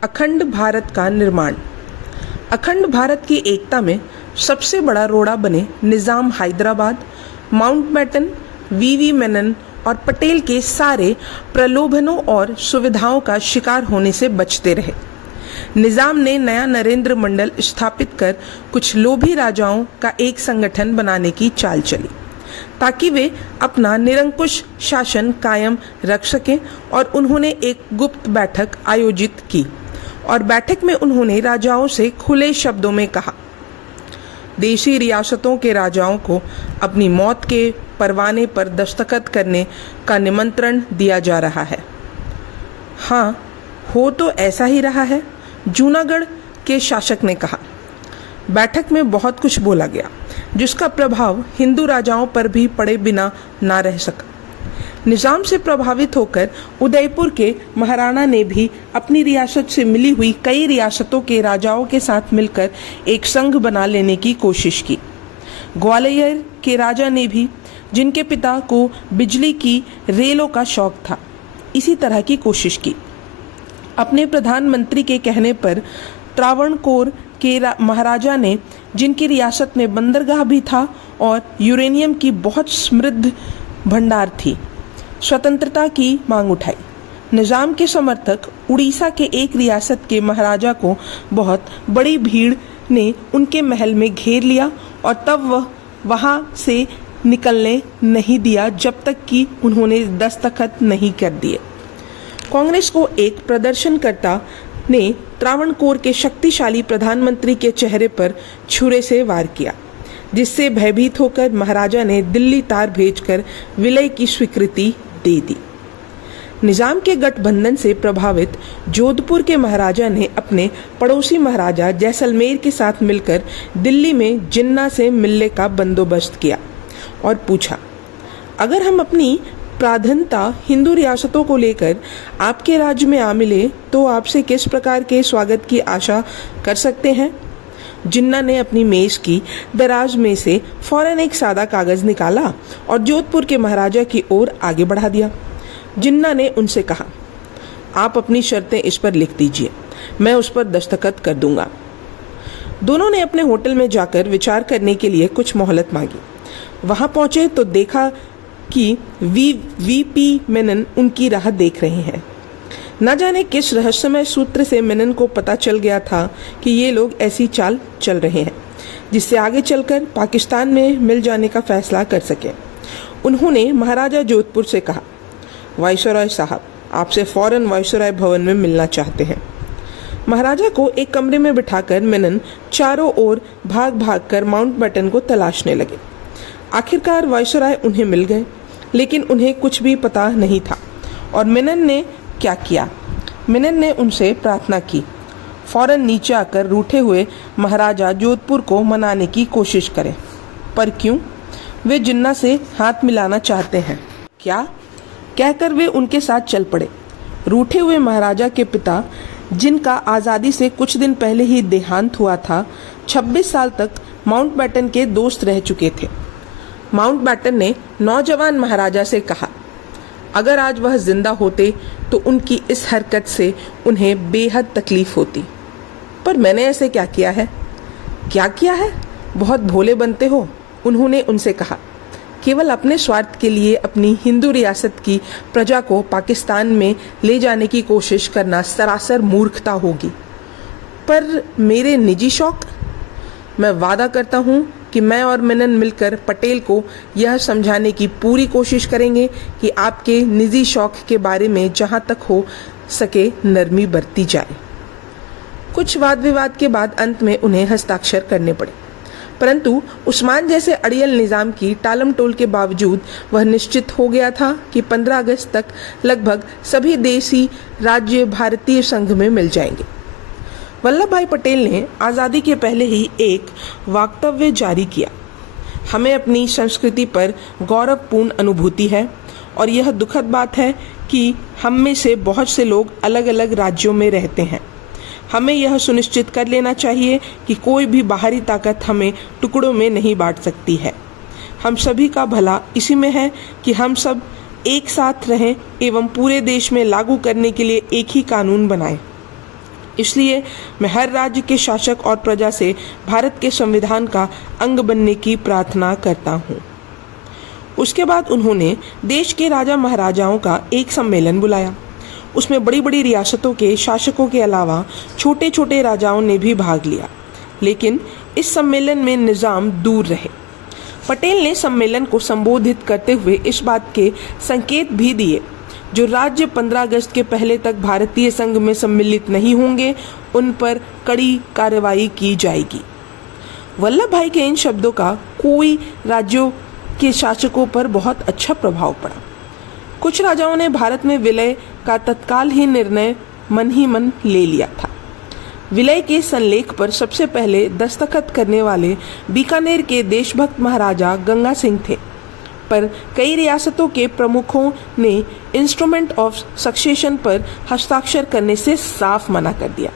अखंड भारत का निर्माण। अखंड भारत की एकता में सबसे बड़ा रोड़ा बने निज़ाम हैदराबाद, माउंटबेटन, वीवी मेनन और पटेल के सारे प्रलोभनों और सुविधाओं का शिकार होने से बचते रहे। निज़ाम ने नया नरेंद्र मंडल स्थापित कर कुछ लोभी राजाओं का एक संगठन बनाने की चाल चली ताकि वे अपना निरंकुश शासन कायम रख सकें, और उन्होंने एक गुप्त बैठक आयोजित की और बैठक में उन्होंने राजाओं से खुले शब्दों में कहा, देशी रियासतों के राजाओं को अपनी मौत के परवाने पर दस्तखत करने का निमंत्रण दिया जा रहा है। हाँ, हो तो ऐसा ही रहा है, जूनागढ़ के शासक ने कहा। बैठक में बहुत कुछ बोला गया जिसका प्रभाव हिंदू राजाओं पर भी पड़े बिना ना रह सका। निज़ाम से प्रभावित होकर उदयपुर के महाराणा ने भी अपनी रियासत से मिली हुई कई रियासतों के राजाओं के साथ मिलकर एक संघ बना लेने की कोशिश की। ग्वालियर के राजा ने भी, जिनके पिता को बिजली की रेलों का शौक था, इसी तरह की कोशिश की। अपने प्रधानमंत्री के कहने पर त्रावणकोर के महाराजा ने, जिनकी रियासत में बंदरगाह भी था और यूरेनियम की बहुत समृद्ध भंडार थी, स्वतंत्रता की मांग उठाई। निज़ाम के समर्थक उड़ीसा के एक रियासत के महाराजा को बहुत बड़ी भीड़ ने उनके महल में घेर लिया और तब वह वहां से निकलने नहीं दिया जब तक कि उन्होंने दस्तखत नहीं कर दिए। कांग्रेस को एक प्रदर्शनकर्ता ने त्रावणकोर के शक्तिशाली प्रधानमंत्री के चेहरे पर छुरे से वार किया, जिससे भयभीत होकर महाराजा ने दिल्ली तार भेजकर विलय की स्वीकृति दे दी। निज़ाम के गठबंधन से प्रभावित जोधपुर के महाराजा ने अपने पड़ोसी महाराजा जैसलमेर के साथ मिलकर दिल्ली में जिन्ना से मिलने का बंदोबस्त किया और पूछा, अगर हम अपनी प्राधान्यता हिंदू रियासतों को लेकर आपके राज्य में आ मिले तो आपसे किस प्रकार के स्वागत की आशा कर सकते हैं? जिन्ना ने अपनी मेज की दराज में से फौरन एक सादा कागज निकाला और जोधपुर के महाराजा की ओर आगे बढ़ा दिया। जिन्ना ने उनसे कहा, आप अपनी शर्तें इस पर लिख दीजिए, मैं उस पर दस्तखत कर दूंगा। दोनों ने अपने होटल में जाकर विचार करने के लिए कुछ मोहलत मांगी। वहां पहुंचे तो देखा कि वीपी मेनन उनकी राह देख रहे हैं। न जाने किस रहस्यमय सूत्र से मेनन को पता चल गया था कि ये लोग ऐसी चाल चल रहे हैं जिससे आगे चलकर पाकिस्तान में मिल जाने का फैसला कर सके। उन्होंने महाराजा जोधपुर से कहा, वायसराय साहब आपसे फौरन वायसराय भवन में मिलना चाहते हैं। महाराजा को एक कमरे में बिठाकर मेनन चारों ओर भाग भाग कर माउंटबेटन को तलाशने लगे। आखिरकार वायसराय उन्हें मिल गए, लेकिन उन्हें कुछ भी पता नहीं था। और मेनन ने क्या किया? मेनन ने उनसे प्रार्थना की, फौरन नीचे आकर रूठे हुए महाराजा जोधपुर को मनाने की कोशिश करें। पर क्यों? वे जिन्ना से हाथ मिलाना चाहते हैं क्या? कहकर वे उनके साथ चल पड़े। रूठे हुए महाराजा के पिता, जिनका आज़ादी से कुछ दिन पहले ही देहांत हुआ था, 26 साल तक माउंटबेटन के दोस्त रह चुके थे। माउंटबेटन ने नौजवान महाराजा से कहा, अगर आज वह जिंदा होते तो उनकी इस हरकत से उन्हें बेहद तकलीफ होती। पर मैंने ऐसे क्या किया है? क्या किया है? बहुत भोले बनते हो, उन्होंने उनसे कहा। केवल अपने स्वार्थ के लिए अपनी हिंदू रियासत की प्रजा को पाकिस्तान में ले जाने की कोशिश करना सरासर मूर्खता होगी। पर मेरे निजी शौक? मैं वादा करता हूँ कि मैं और मेनन मिलकर पटेल को यह समझाने की पूरी कोशिश करेंगे कि आपके निजी शौक के बारे में जहाँ तक हो सके नरमी बरती जाए। कुछ वाद विवाद के बाद अंत में उन्हें हस्ताक्षर करने पड़े, परंतु उस्मान जैसे अड़ियल निज़ाम की टालम टोल के बावजूद वह निश्चित हो गया था कि 15 अगस्त तक लगभग सभी देशी राज्य भारतीय संघ में मिल जाएंगे। वल्लभ भाई पटेल ने आज़ादी के पहले ही एक वक्तव्य जारी किया, हमें अपनी संस्कृति पर गौरवपूर्ण अनुभूति है और यह दुखद बात है कि हम में से बहुत से लोग अलग अलग राज्यों में रहते हैं। हमें यह सुनिश्चित कर लेना चाहिए कि कोई भी बाहरी ताकत हमें टुकड़ों में नहीं बांट सकती है। हम सभी का भला इसी में है कि हम सब एक साथ रहें एवं पूरे देश में लागू करने के लिए एक ही कानून बनाएं। इसलिए मैं हर राज्य के शासक और प्रजा से भारत के संविधान का अंग बनने की प्रार्थना करता हूँ। उसके बाद उन्होंने देश के राजा महाराजाओं का एक सम्मेलन बुलाया। उसमें बड़ी बड़ी रियासतों के शासकों के अलावा छोटे छोटे राजाओं ने भी भाग लिया, लेकिन इस सम्मेलन में निज़ाम दूर रहे। पटेल ने सम्मेलन को संबोधित करते हुए इस बात के संकेत भी दिए, जो राज्य 15 अगस्त के पहले तक भारतीय संघ में सम्मिलित नहीं होंगे, उन पर कड़ी कार्रवाई की जाएगी। वल्लभ भाई के इन शब्दों का कोई राज्यों के शासकों पर बहुत अच्छा प्रभाव पड़ा। कुछ राजाओं ने भारत में विलय का तत्काल ही निर्णय मन ही मन ले लिया था। विलय के संलेख पर सबसे पहले दस्तखत करने वाले बीकानेर के देशभक्त महाराजा गंगा सिंह थे, पर कई रियासतों के प्रमुखों ने इंस्ट्रूमेंट ऑफ सक्सेशन पर हस्ताक्षर करने से साफ मना कर दिया।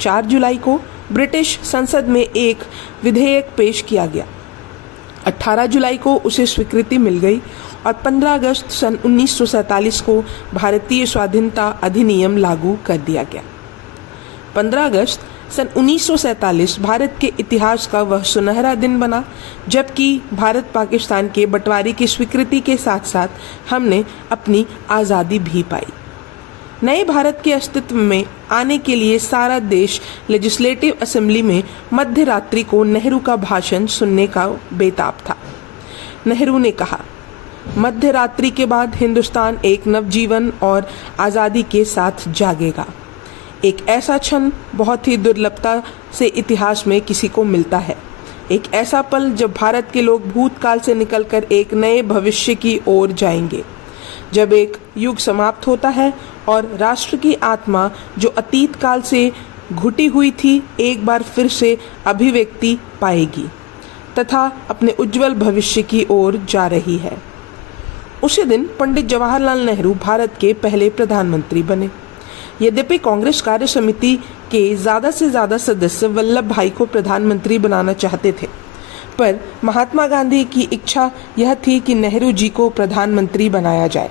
4 जुलाई को ब्रिटिश संसद में एक विधेयक पेश किया गया। 18 जुलाई को उसे स्वीकृति मिल गई और 15 अगस्त सन 1947 को भारतीय स्वाधीनता अधिनियम लागू कर दिया गया। 15 अगस्त सन 1947 भारत के इतिहास का वह सुनहरा दिन बना, जबकि भारत पाकिस्तान के बंटवारे की स्वीकृति के साथ साथ हमने अपनी आज़ादी भी पाई। नए भारत के अस्तित्व में आने के लिए सारा देश लेजिस्लेटिव असेंबली में मध्य रात्रि को नेहरू का भाषण सुनने का बेताब था। नेहरू ने कहा, मध्य रात्रि के बाद हिंदुस्तान एक नवजीवन और आज़ादी के साथ जागेगा। एक ऐसा क्षण बहुत ही दुर्लभता से इतिहास में किसी को मिलता है। एक ऐसा पल जब भारत के लोग भूतकाल से निकलकर एक नए भविष्य की ओर जाएंगे, जब एक युग समाप्त होता है और राष्ट्र की आत्मा जो अतीत काल से घुटी हुई थी, एक बार फिर से अभिव्यक्ति पाएगी तथा अपने उज्जवल भविष्य की ओर जा रही है। उसी दिन पंडित जवाहरलाल नेहरू भारत के पहले प्रधानमंत्री बने। यद्यपि कांग्रेस कार्य समिति के ज़्यादा से ज़्यादा सदस्य वल्लभ भाई को प्रधानमंत्री बनाना चाहते थे, पर महात्मा गांधी की इच्छा यह थी कि नेहरू जी को प्रधानमंत्री बनाया जाए।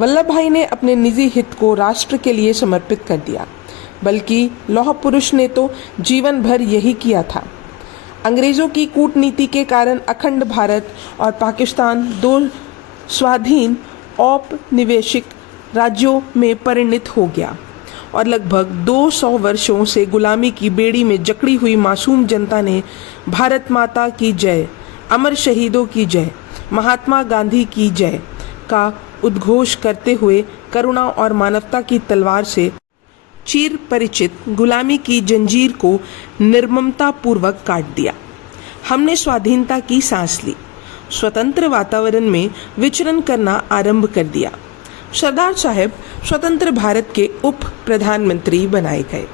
वल्लभ भाई ने अपने निजी हित को राष्ट्र के लिए समर्पित कर दिया, बल्कि लौह पुरुष ने तो जीवन भर यही किया था। अंग्रेजों की कूटनीति के कारण अखंड भारत और पाकिस्तान 2 स्वाधीन औपनिवेशिक राज्यों में परिणत हो गया और लगभग 200 वर्षों से गुलामी की बेड़ी में जकड़ी हुई मासूम जनता ने भारत माता की जय, अमर शहीदों की जय, महात्मा गांधी की जय का उद्घोष करते हुए करुणा और मानवता की तलवार से चिर परिचित गुलामी की जंजीर को निर्ममता पूर्वक काट दिया। हमने स्वाधीनता की सांस ली, स्वतंत्र वातावरण में विचरण करना आरंभ कर दिया। सरदार साहब स्वतंत्र भारत के उप प्रधानमंत्री बनाए गए।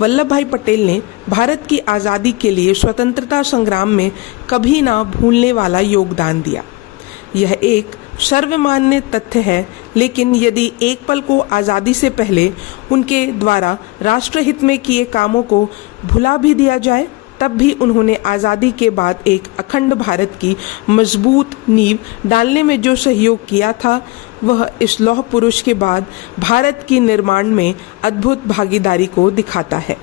वल्लभ भाई पटेल ने भारत की आज़ादी के लिए स्वतंत्रता संग्राम में कभी ना भूलने वाला योगदान दिया। यह एक सर्वमान्य तथ्य है, लेकिन यदि एक पल को आज़ादी से पहले उनके द्वारा राष्ट्रहित में किए कामों को भुला भी दिया जाए, तब भी उन्होंने आज़ादी के बाद एक अखंड भारत की मजबूत नींव डालने में जो सहयोग किया था, वह इस लौह पुरुष के बाद भारत की निर्माण में अद्भुत भागीदारी को दिखाता है।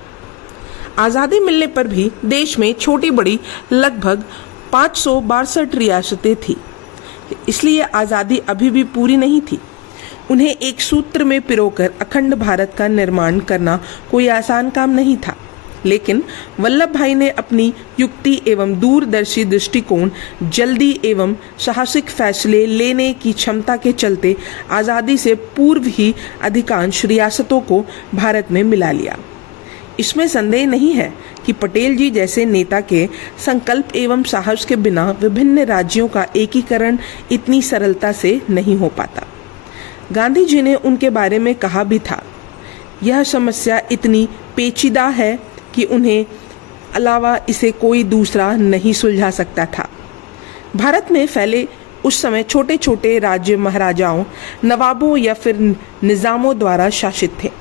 आज़ादी मिलने पर भी देश में छोटी बड़ी लगभग 562 रियासतें थी, इसलिए आज़ादी अभी भी पूरी नहीं थी। उन्हें एक सूत्र में पिरोकर अखंड भारत का निर्माण करना कोई आसान काम नहीं था, लेकिन वल्लभ भाई ने अपनी युक्ति एवं दूरदर्शी दृष्टिकोण, जल्दी एवं साहसिक फैसले लेने की क्षमता के चलते आज़ादी से पूर्व ही अधिकांश रियासतों को भारत में मिला लिया। इसमें संदेह नहीं है कि पटेल जी जैसे नेता के संकल्प एवं साहस के बिना विभिन्न राज्यों का एकीकरण इतनी सरलता से नहीं हो पाता। गांधी जी ने उनके बारे में कहा भी था, यह समस्या इतनी पेचीदा है कि उन्हें अलावा इसे कोई दूसरा नहीं सुलझा सकता था। भारत में फैले उस समय छोटे छोटे राज्य महाराजाओं, नवाबों या फिर निज़ामों द्वारा शासित थे।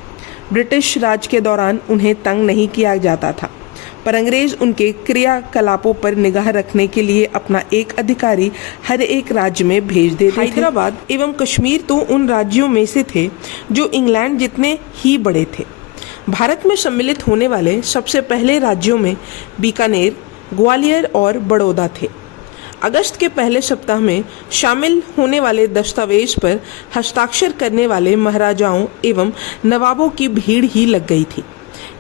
ब्रिटिश राज के दौरान उन्हें तंग नहीं किया जाता था, पर अंग्रेज उनके क्रियाकलापों पर निगाह रखने के लिए अपना एक अधिकारी हर एक राज्य में भेज देते थे। हैदराबाद एवं कश्मीर तो उन राज्यों में से थे जो इंग्लैंड जितने ही बड़े थे। भारत में सम्मिलित होने वाले सबसे पहले राज्यों में बीकानेर, ग्वालियर और बड़ौदा थे। अगस्त के पहले सप्ताह में शामिल होने वाले दस्तावेज पर हस्ताक्षर करने वाले महाराजाओं एवं नवाबों की भीड़ ही लग गई थी।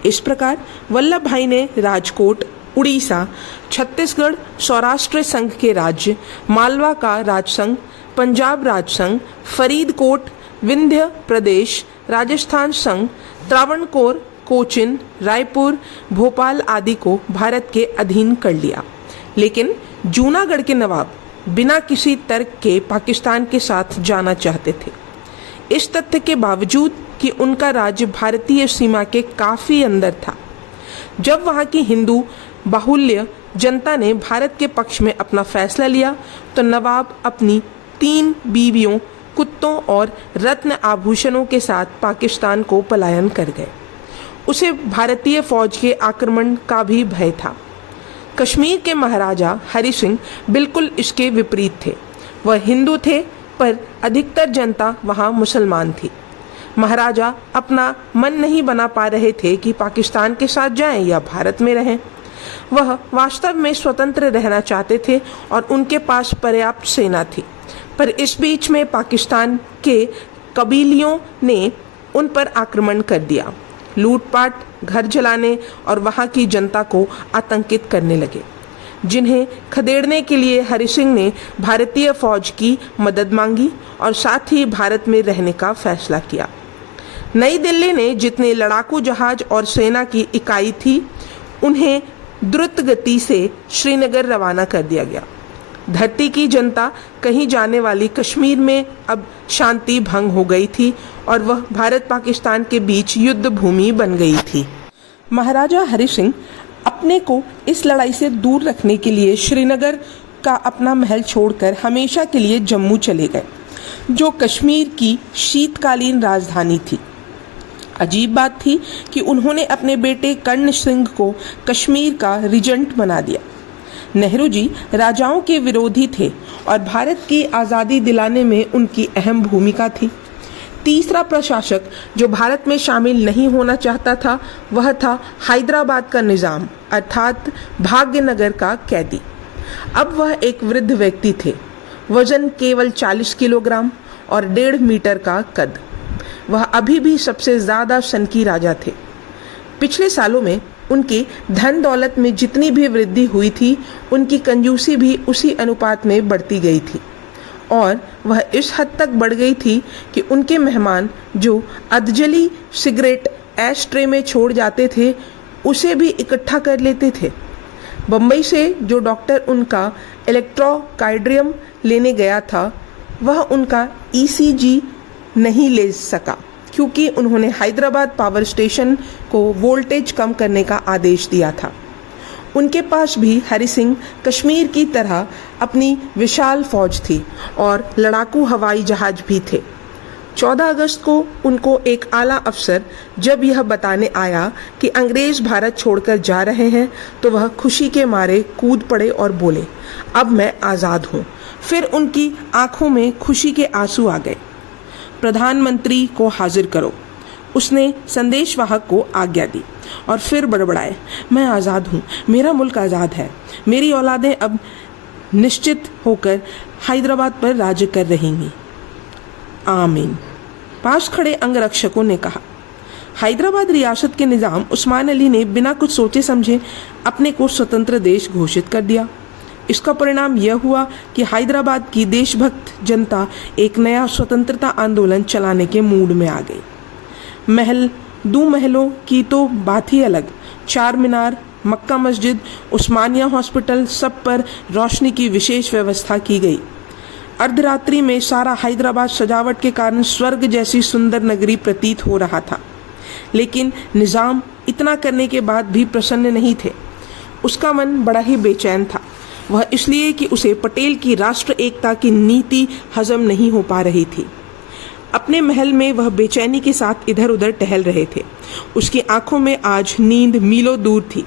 इस प्रकार वल्लभ भाई ने राजकोट, उड़ीसा, छत्तीसगढ़ सौराष्ट्र संघ के राज्य, मालवा का राजसंघ, पंजाब राजसंघ, फरीदकोट, विंध्य प्रदेश, राजस्थान संघ, त्रावणकोर, कोचिन, रायपुर, भोपाल आदि को भारत के अधीन कर लिया। लेकिन जूनागढ़ के नवाब बिना किसी तर्क के पाकिस्तान के साथ जाना चाहते थे। इस तथ्य के बावजूद कि उनका राज्य भारतीय सीमा के काफी अंदर था। जब वहां की हिंदू बाहुल्य जनता ने भारत के पक्ष में अपना फैसला लिया तो नवाब अपनी 3 बीवियों, कुत्तों और रत्न आभूषणों के साथ पाकिस्तान को पलायन कर गए। उसे भारतीय फौज के आक्रमण का भी भय था। कश्मीर के महाराजा हरि सिंह बिल्कुल इसके विपरीत थे। वह हिंदू थे पर अधिकतर जनता वहां मुसलमान थी। महाराजा अपना मन नहीं बना पा रहे थे कि पाकिस्तान के साथ जाएं या भारत में रहें। वह वास्तव में स्वतंत्र रहना चाहते थे और उनके पास पर्याप्त सेना थी। पर इस बीच में पाकिस्तान के कबीलियों ने उन पर आक्रमण कर दिया, लूटपाट, घर जलाने और वहां की जनता को आतंकित करने लगे, जिन्हें खदेड़ने के लिए हरि सिंह ने भारतीय फौज की मदद मांगी और साथ ही भारत में रहने का फैसला किया। नई दिल्ली ने जितने लड़ाकू जहाज और सेना की इकाई थी, उन्हें द्रुत गति से श्रीनगर रवाना कर दिया गया। धरती की जनता कहीं जाने वाली कश्मीर में अब शांति भंग हो गई थी और वह भारत पाकिस्तान के बीच युद्ध भूमि बन गई थी। महाराजा हरि सिंह अपने को इस लड़ाई से दूर रखने के लिए श्रीनगर का अपना महल छोड़कर हमेशा के लिए जम्मू चले गए, जो कश्मीर की शीतकालीन राजधानी थी। अजीब बात थी कि उन्होंने अपने बेटे कर्ण सिंह को कश्मीर का रीजेंट बना दिया। नेहरू जी राजाओं के विरोधी थे और भारत की आज़ादी दिलाने में उनकी अहम भूमिका थी। तीसरा प्रशासक जो भारत में शामिल नहीं होना चाहता था वह था हैदराबाद का निज़ाम अर्थात भाग्यनगर का कैदी। अब वह एक वृद्ध व्यक्ति थे, वजन केवल 40 किलोग्राम और 1.5 मीटर का कद। वह अभी भी सबसे ज़्यादा सनकी राजा थे। पिछले सालों में उनकी धन दौलत में जितनी भी वृद्धि हुई थी, उनकी कंजूसी भी उसी अनुपात में बढ़ती गई थी और वह इस हद तक बढ़ गई थी कि उनके मेहमान जो अधजली सिगरेट ऐश ट्रे में छोड़ जाते थे, उसे भी इकट्ठा कर लेते थे। बम्बई से जो डॉक्टर उनका इलेक्ट्रोकार्डियम लेने गया था, वह उनका ECG नहीं ले सका क्योंकि उन्होंने हैदराबाद पावर स्टेशन को वोल्टेज कम करने का आदेश दिया था। उनके पास भी हरि सिंह कश्मीर की तरह अपनी विशाल फौज थी और लड़ाकू हवाई जहाज भी थे। 14 अगस्त को उनको एक आला अफसर जब यह बताने आया कि अंग्रेज भारत छोड़कर जा रहे हैं तो वह खुशी के मारे कूद पड़े और बोले, अब मैं आज़ाद हूँ। फिर उनकी आंखों में खुशी के आंसू आ गए। प्रधानमंत्री को हाजिर करो, उसने संदेशवाहक को आज्ञा दी और फिर बड़बड़ाए, मैं आज़ाद हूँ, मेरा मुल्क आज़ाद है, मेरी औलादें अब निश्चित होकर हैदराबाद पर राज्य कर रहेंगी। आमीन। पास खड़े अंगरक्षकों ने कहा। हैदराबाद रियासत के निज़ाम उस्मान अली ने बिना कुछ सोचे समझे अपने को स्वतंत्र देश घोषित कर दिया। इसका परिणाम यह हुआ कि हैदराबाद की देशभक्त जनता एक नया स्वतंत्रता आंदोलन चलाने के मूड में आ गई। दो महलों की तो बात ही अलग। चार मीनार, मक्का मस्जिद, उस्मानिया हॉस्पिटल, सब पर रोशनी की विशेष व्यवस्था की गई। अर्धरात्रि में सारा हैदराबाद सजावट के कारण स्वर्ग जैसी सुंदर नगरी प्रतीत हो रहा था। लेकिन निज़ाम इतना करने के बाद भी प्रसन्न नहीं थे। उसका मन बड़ा ही बेचैन था। वह इसलिए कि उसे पटेल की राष्ट्र एकता की नीति हजम नहीं हो पा रही थी। अपने महल में वह बेचैनी के साथ इधर उधर टहल रहे थे। उसकी आंखों में आज नींद मीलों दूर थी।